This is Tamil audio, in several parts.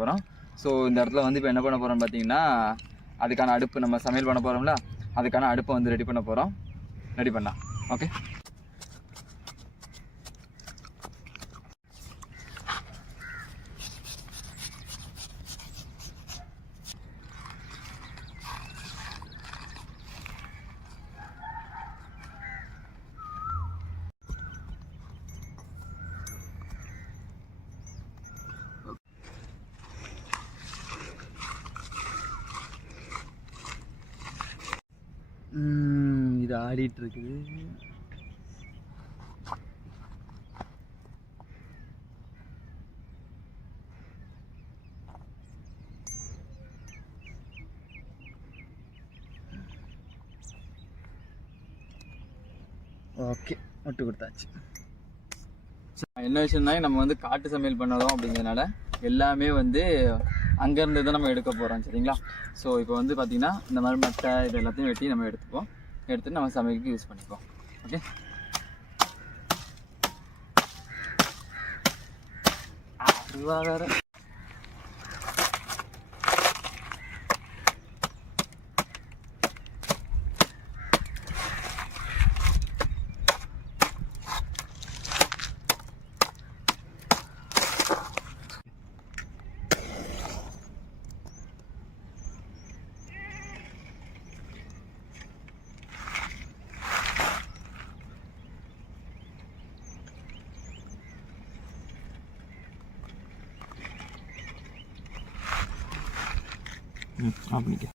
போகிறோம். ஸோ இந்த இடத்துல வந்து இப்போ என்ன பண்ண போகிறோம்னு பார்த்தீங்கன்னா, அதுக்கான அடுப்பு நம்ம சமையல் பண்ண போகிறோம்ல, அதுக்கான அடுப்பை வந்து ரெடி பண்ண போகிறோம். ரெடி பண்ணலாம். ஓகே. இது ஆடிட்டு இருக்குது. ஓகே, விட்டு கொடுத்தாச்சு. என்ன விஷயம்னா, நம்ம வந்து காட்டு சமையல் பண்ணதும் அப்படிங்கிறதுனால எல்லாமே வந்து அங்கேருந்து தான் நம்ம எடுக்க போகிறோம். சரிங்களா? ஸோ இப்போ வந்து பார்த்திங்கன்னா இந்த மாதிரி மட்டை இது எல்லாத்தையும் வெட்டி நம்ம எடுத்துப்போம். எடுத்துட்டு நம்ம சமையலுக்கு யூஸ் பண்ணிப்போம். ஓகே. வேறு அப்படிங்க.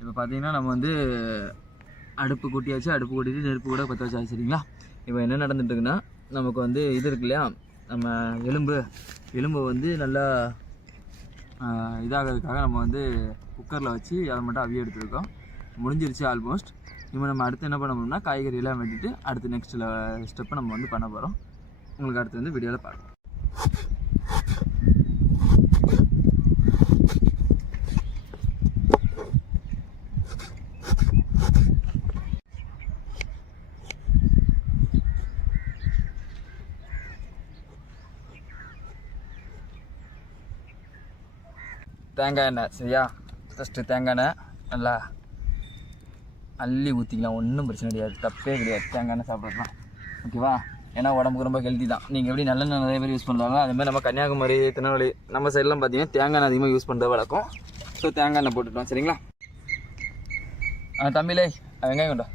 இப்போ பார்த்தீங்கன்னா நம்ம வந்து அடுப்பு கூட்டியாச்சு. அடுப்பு கூட்டிட்டு நெருப்பு கூட பற்ற வச்சாச்சு. சரிங்களா? இப்போ என்ன நடந்துட்டுருக்குன்னா, நமக்கு வந்து இது இருக்கு இல்லையா, நம்ம எலும்பு வந்து நல்லா இதாகிறதுக்காக நம்ம வந்து குக்கரில் வச்சு அதை மட்டும் அவிய எடுத்துருக்கோம். முடிஞ்சிருச்சு ஆல்மோஸ்ட். இப்போ நம்ம அடுத்து என்ன பண்ண போகிறோம்னா, காய்கறியெல்லாம் வெட்டிட்டு அடுத்து நெக்ஸ்ட் ஸ்டெப்பை நம்ம வந்து பண்ண போகிறோம். உங்களுக்கு அடுத்து வந்து வீடியோவில் பார்க்கலாம். தேங்காய் எண்ணெய். சரியா? ஃபஸ்ட்டு தேங்காய் எண்ணெய் நல்லா அள்ளி ஊற்றிக்கலாம். ஒன்றும் பிரச்சனை கிடையாது, தப்பே கிடையாது. தேங்காய் எண்ணெய் சாப்பிட்றதுலாம் ஓகேவா? ஏன்னா உடம்புக்கு ரொம்ப ஹெல்த்தி தான். நீங்கள் எப்படி நல்லெண்ணெய் நிறைய பேர் யூஸ் பண்ணுறாங்க, அதுமாதிரி நம்ம கன்னியாகுமரி, திருநெல்வேலி நம்ம சைட்லாம் பார்த்தீங்கன்னா தேங்காய் எண்ணெய் அதிகமாக யூஸ் பண்ணுறது வழக்கம். ஸோ தேங்காய் எண்ணெய் போட்டுட்டோம். சரிங்களா? தம்பிலே வெங்காயம் கொண்டா,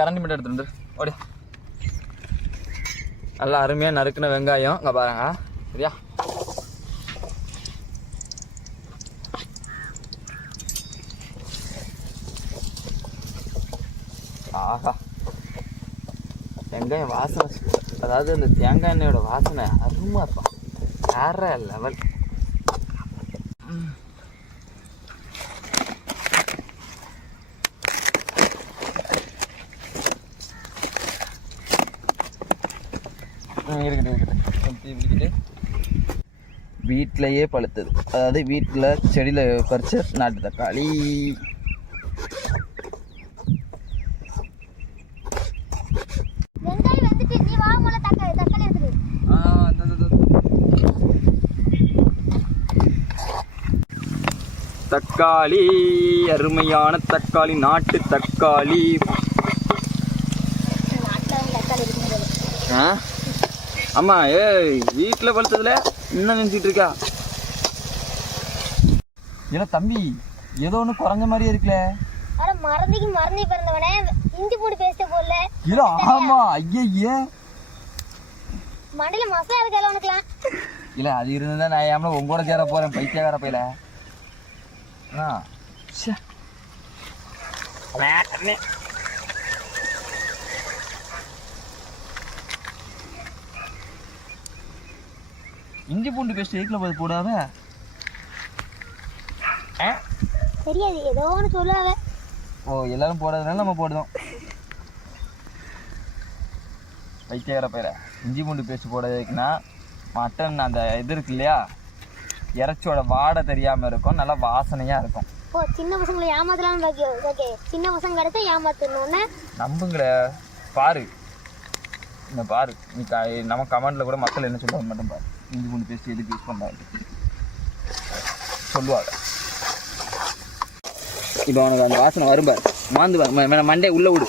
கரண்டி மட்டும் எடுத்துட்டு ஓடி. நல்லா அருமையாக நறுக்குன வெங்காயம் இங்கே பாருங்க. சரியா? ஆஹா, வெங்காயம் வாசனை, அதாவது அந்த தேங்காய் எண்ணெயோட வாசனை அருமைப்பா, வேற லெவல். இருக்கட்டும். வீட்டிலையே பழுத்தது, அதாவது வீட்டில் செடியில் பறிச்ச நாட்டு தக்காளி. தக்காளி, அருமையான தக்காளி, நாட்டு தக்காளி. ஆமா, வீட்டில் பழுத்ததுல இன்னும் நினைச்சிட்டு இருக்கா? ஏன்னா தம்பி ஏதோ ஒன்று குறைஞ்ச மாதிரியே இருக்குல்ல. மறந்து பிறந்தவனே இஞ்சி பூண்டு பேஸ்ட் போடல. இல்ல ஆமா, ஐயே மண்டையில மசாலா இருக்கு உனக்குலாம். இல்ல அது இருந்தா நான் ஏன் உங்களோட சேர போறேன், பைத்தியக்கார பையில. இஞ்சி பூண்டு பேஸ்ட் எதுக்குள்ள போது போடாத? தெரியாது, ஏதோ ஒன்று சொல்லாத. ஓ, எல்லாரும் போடாதனால நம்ம போடுறோம். வைக்கிற பேர இஞ்சி பூண்டு பேஸ்ட் போடுறதுக்குன்னா மட்டன் அந்த இது இருக்கு இல்லையா, இறைச்சியோட வாடை தெரியாமல் இருக்கும், நல்லா வாசனையாக இருக்கும். ஓ, சின்ன பசங்களை ஏமாத்தலாம்னு பாக்கி. ஓகே, சின்ன பசங்க கிடைச்சா ஏமாத்தணும்னு நம்புங்கள. பாரு, இந்த பாரு, நீ நம்ம கமெண்ட்ல கூட மக்கள் என்ன சொல்லுவாங்க மட்டும் பாரு. இஞ்சி பூண்டு பேஸ்ட் எதுக்கு யூஸ் பண்ணுறாங்க சொல்லுவாங்க. இப்போ அவனுக்கு அந்த வாசனை வரும் பாரு, மாந்து மண்டே உள்ள விடு.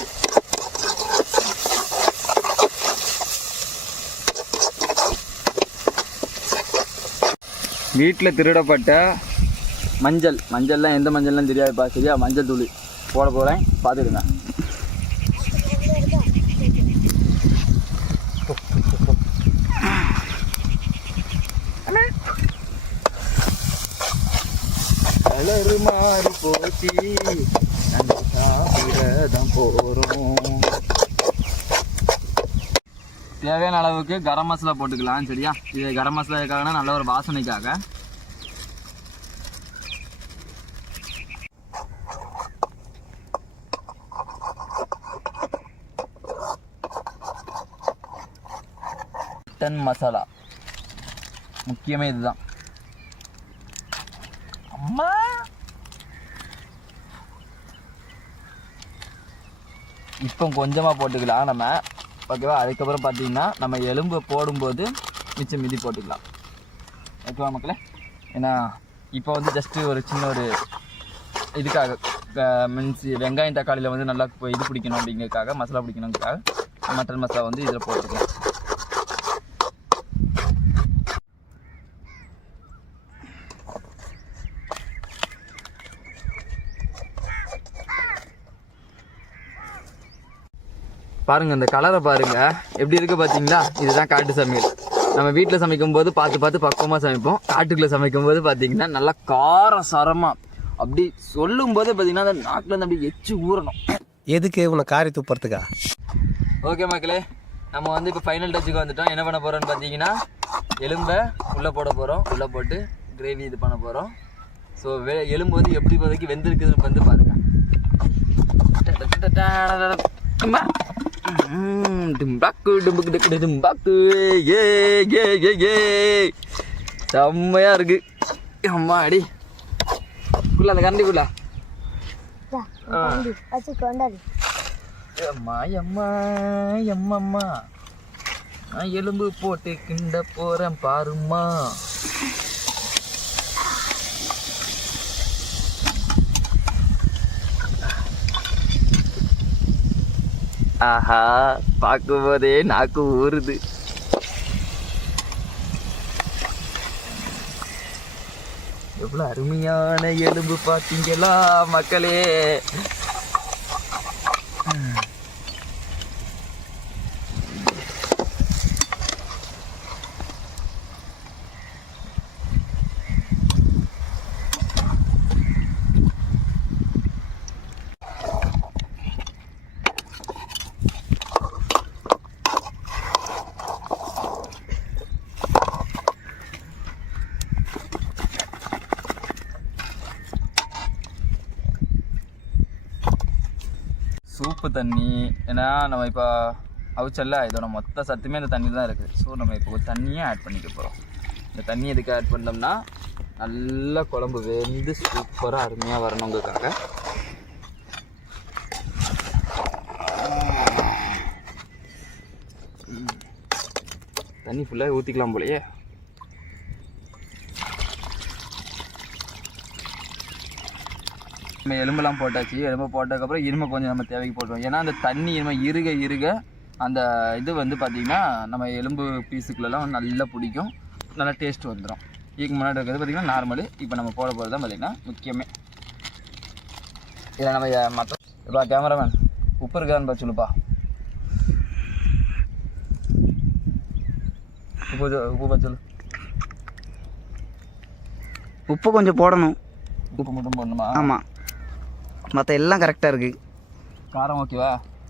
வீட்டில் திருடப்பட்ட மஞ்சள்லாம் எந்த மஞ்சள்லாம் தெரியாதுப்பா, சரியா? மஞ்சள் தூள் போட போகிறேன், பார்த்துடுங்க. கலரு மாறி போச்சு, நம்ம சாப்பிடதான் போகிறோம். தேவையான அளவுக்கு கரம் மசாலா போட்டுக்கலாம், சரியா? இது கரம் மசாலா எதுக்காகனா நல்ல ஒரு வாசனைக்காக. மட்டன் மசாலா முக்கியமே இதுதான். அம்மா இப்போ கொஞ்சமாக போட்டுக்கலாம் நம்ம, ஓகேவா? அதுக்கப்புறம் பார்த்தீங்கன்னா நம்ம எலும்பு போடும்போது மிச்சம் மீதி போட்டுக்கலாம், ஓகேவா மக்களே? ஏன்னா இப்போ வந்து ஜஸ்ட்டு ஒரு சின்ன ஒரு இதுக்காக மீன்ஸ் வெங்காயம் தக்காளியில் வந்து நல்லா இது பிடிக்கணும் அப்படிங்கிறதுக்காக, மசாலா பிடிக்கணுங்கிறதுக்காக மட்டன் மசாலா வந்து இதில் போட்டுருக்கோம். பாருங்கள், இந்த கலரை பாருங்கள் எப்படி இருக்குது பார்த்தீங்களா? இதுதான் காட்டு சமையல். நம்ம வீட்டில் சமைக்கும்போது பார்த்து பக்குவமாக சமைப்போம். காட்டுக்குள்ளே சமைக்கும்போது பார்த்தீங்கன்னா நல்லா காரம் சரமாக அப்படி சொல்லும்போது பார்த்தீங்கன்னா அந்த நாக்கில் அப்படி எச்சு ஊறணும். எதுக்கு உன்னை காரி துப்புறதுக்கா? ஓகே மக்களே, நம்ம வந்து இப்போ ஃபைனல் டச்சுக்கு வந்துட்டோம். என்ன பண்ண போகிறோன்னு பார்த்தீங்கன்னா எலும்பை உள்ளே போட போகிறோம். உள்ளே போட்டு கிரேவி இது பண்ண போகிறோம். ஸோ எலும்பு வந்து எப்படி இப்போதைக்கு வெந்திருக்குதுன்னு வந்து பாருங்கள். செம்மையா இருக்கு. அம்மா அடி குள்ள அந்த கரண்டிக்குள்ள அம்மா அம்மா அம்மம்மா நான் எலும்பு போட்டு கிண்ட போறேன் பாருமா. ஆஹா, பார்க்கும்போதே நாக்கு ஊறுது. எவ்வளோ அருமையான எலும்பு பார்த்தீங்களா மக்களே? சூப்பு தண்ணி, ஏன்னா நம்ம இப்போ அவிச்சல்ல, இதோட மொத்த சத்துமே இந்த தண்ணி தான் இருக்குது. ஸோ நம்ம இப்போ தண்ணியே ஆட் பண்ணிக்க போகிறோம். இந்த தண்ணி எதுக்கு ஆட் பண்ணோம்னா நல்லா குழம்பு வெந்து சூப்பராக அருமையாக வரணுங்கிறதுக்காக. தண்ணி ஃபுல்லாக ஊற்றிக்கலாம் போலையே. நம்ம எலும்பெல்லாம் போட்டாச்சு. எலும்பு போட்டதுக்கப்புறம் இருமை கொஞ்சம் நம்ம தேவைக்கு போட்டுருவோம். ஏன்னா அந்த தண்ணி இருமை இருக அந்த இது வந்து பார்த்திங்கன்னா நம்ம எலும்பு பீஸுக்குள்ளெல்லாம் நல்லா பிடிக்கும், நல்லா டேஸ்ட் வந்துடும். இதுக்கு முன்னாடி இருக்கிறது பார்த்திங்கன்னா நார்மலு. இப்போ நம்ம போட போகிறது தான் பார்த்திங்கன்னா முக்கியமே. இதை நம்ம மற்ற இப்போ கேமராமேன் உப்பு இருக்கான்னு பார்த்து சொல்லுப்பா. உப்பு பார்த்து சொல்லு. உப்பு கொஞ்சம் போடணும். உப்பு மட்டும் போடணுமா? ஆமாம், மற்ற எல்லாம் கரெக்டாக இருக்குது. காரம் ஓகேவா?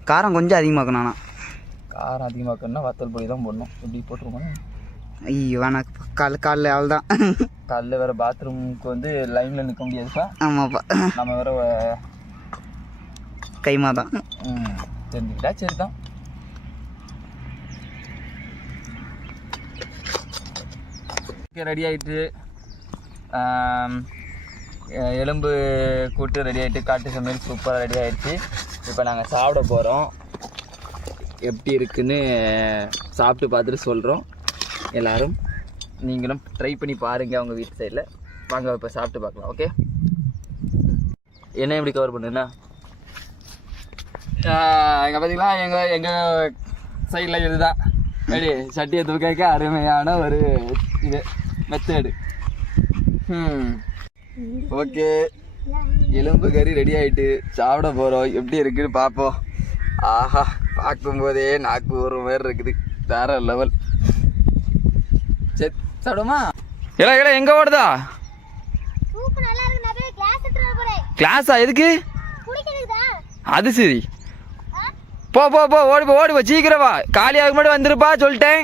காரம் கொஞ்சம் அதிகமாக்கணும். ஆனால் காரம் அதிகமாக்கணும்னா வத்தல் பொடி தான் போடணும். எப்படி போட்டுருவோம்? ஐயோ வேணாம் காலில் அவள் தான். காலைல வேறு பாத்ரூமுக்கு வந்து லைனில் நிற்க முடியாதுப்பா. ஆமாப்பா, நம்ம வேறு கைமா தான். தெரிஞ்சுக்கிட்டா சரி தான். ரெடி ஆகிட்டு எலும்பு கூட்டு ரெடி ஆகிட்டு, காட்டு சமையல் சூப்பராக ரெடி ஆகிடுச்சு. இப்போ நாங்கள் சாப்பிட போகிறோம். எப்படி இருக்குன்னு சாப்பிட்டு பார்த்துட்டு சொல்கிறோம். எல்லோரும் நீங்களும் ட்ரை பண்ணி பாருங்கள் அவங்க வீட்டு சைடில். வாங்க இப்போ சாப்பிட்டு பார்க்கலாம். ஓகே, என்ன எப்படி கவர் பண்ணுன்னா எங்கே பார்த்தீங்களா, எங்கள் சைடில் இதுதான் ரெடி. சட்டியை தூக்க அருமையான ஒரு இது மெத்தடு. ஓகே, எலும்பு கறி ரெடி ஆகிட்டு சாப்பிட போகிறோம். எப்படி இருக்குன்னு பார்ப்போம். ஆஹா, பார்க்கும்போதே நாக்கு ஒரு மாதிரி இருக்குது. வேற லெவல். சரி சாப்பிடுமா? இல்லை எங்கே ஓடுதா கிளாஸா? எதுக்கு? அது சரி, போ போ போ, ஓடி போ சீக்கிரம் வா. காலியாக மட்டும் வந்துருப்பா சொல்லிட்டேன்.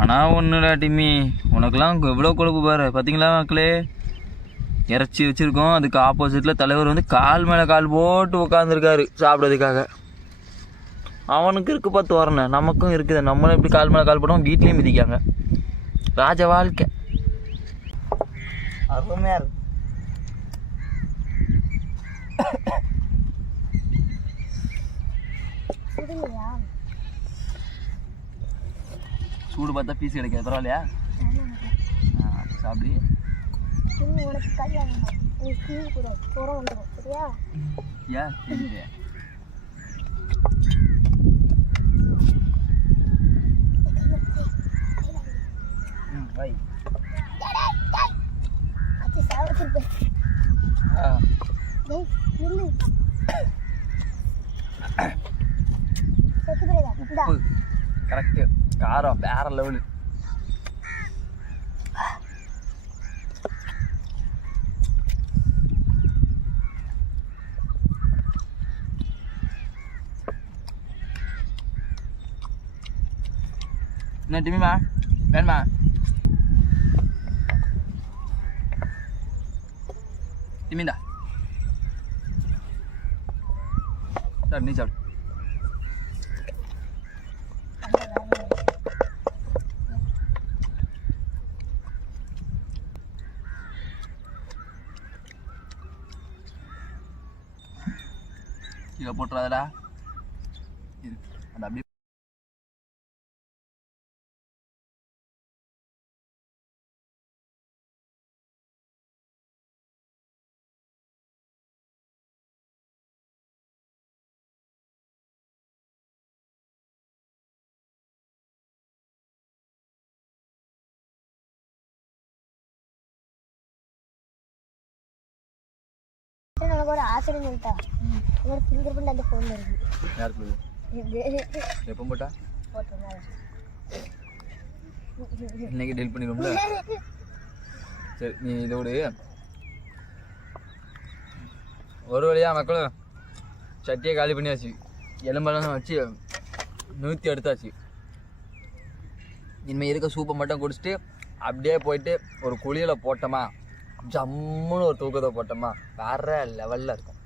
ஆனால் ஒன்றுடா டிம்மி, உனக்கெல்லாம் எவ்வளோ கொழுப்பு பாரு. பார்த்தீங்களா மக்களே, இறைச்சி வச்சுருக்கோம். அதுக்கு ஆப்போசிட்டில் தலைவர் வந்து கால் மேலே கால் போட்டு உட்காந்துருக்காரு சாப்பிட்றதுக்காக. அவனுக்கு இருக்குப்பா தோரணை, நமக்கும் இருக்குது. நம்மளும் இப்படி கால் மேலே கால் போட்டோம், வீட்லேயும் மிதிக்காங்க. ராஜ வாழ்க்கை அருமையாக இருக்கு. சூடு பார்த்தா பீஸ் கிடைக்காது, பரவாயில்லையா? சாப்பிடு. ஏன் வை. உப்பு கரெக்டு, காரம் வேற லெவலு. என்ன டிமிமா வேணுமா? டிமிந்தா சார், நீ சாப்பிடு. கீழே போட்டுறாதடா. அது அப்படியே நமக்கு ஒரு ஆச்சரியம் சொல்லிட்டா. ஒரு ஃபிங்கர் பிரிண்ட் அந்த ஃபோனில் இருக்குது. யாருக்கு எப்போ போட்டா? இன்னைக்கு டெலிட் பண்ணிடுவோம்ல. சரி, நீ இதோடு ஒரு வழியாக மக்களும் சட்டியை காலி பண்ணியாச்சு. எலும்பெல்லாம் வச்சு நூற்றி எடுத்தாச்சு. இனிமேல் இருக்க சூப்பை மட்டும் குடிச்சிட்டு அப்படியே போயிட்டு ஒரு குழியில் போட்டோமா, ஜம்முன்னு ஒரு தூக்கத்தை போட்டோமா, வேற லெவலில் இருக்கும்.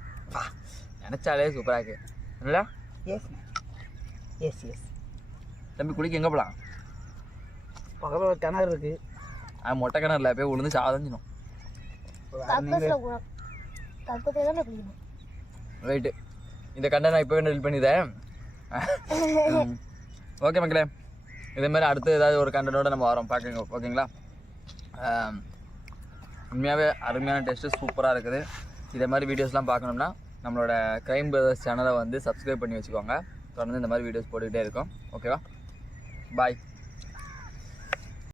நினச்சாலே சூப்பராக இருக்கு. இல்லையா? Yes yes yes. தம்பி குளிக்க எங்கே போகலாம்? பக்கத்தில் ஒரு கிணறு இருக்குது. மொட்டை கிணறுல போய் விழுந்து சாதஞ்சிடும். ரைட்டு, இந்த கண்டை நான் இப்போ டெலிட் பண்ணிட்டேன். ஓகே மக்களே, இதேமாதிரி அடுத்து ஏதாவது ஒரு கண்டனோட நம்ம வரோம் பார்க்குங்க. ஓகேங்களா? உண்மையாகவே அருமையான டேஸ்ட்டு சூப்பராக இருக்குது. இதே மாதிரி வீடியோஸ்லாம் பார்க்கணும்னா நம்மளோட க்ரைம் பிரதர்ஸ் சேனலை வந்து சப்ஸ்கிரைப் பண்ணி வச்சுக்கோங்க. தொடர்ந்து இந்த மாதிரி வீடியோஸ் போட்டுக்கிட்டே இருக்கோம். ஓகேவா? பாய்.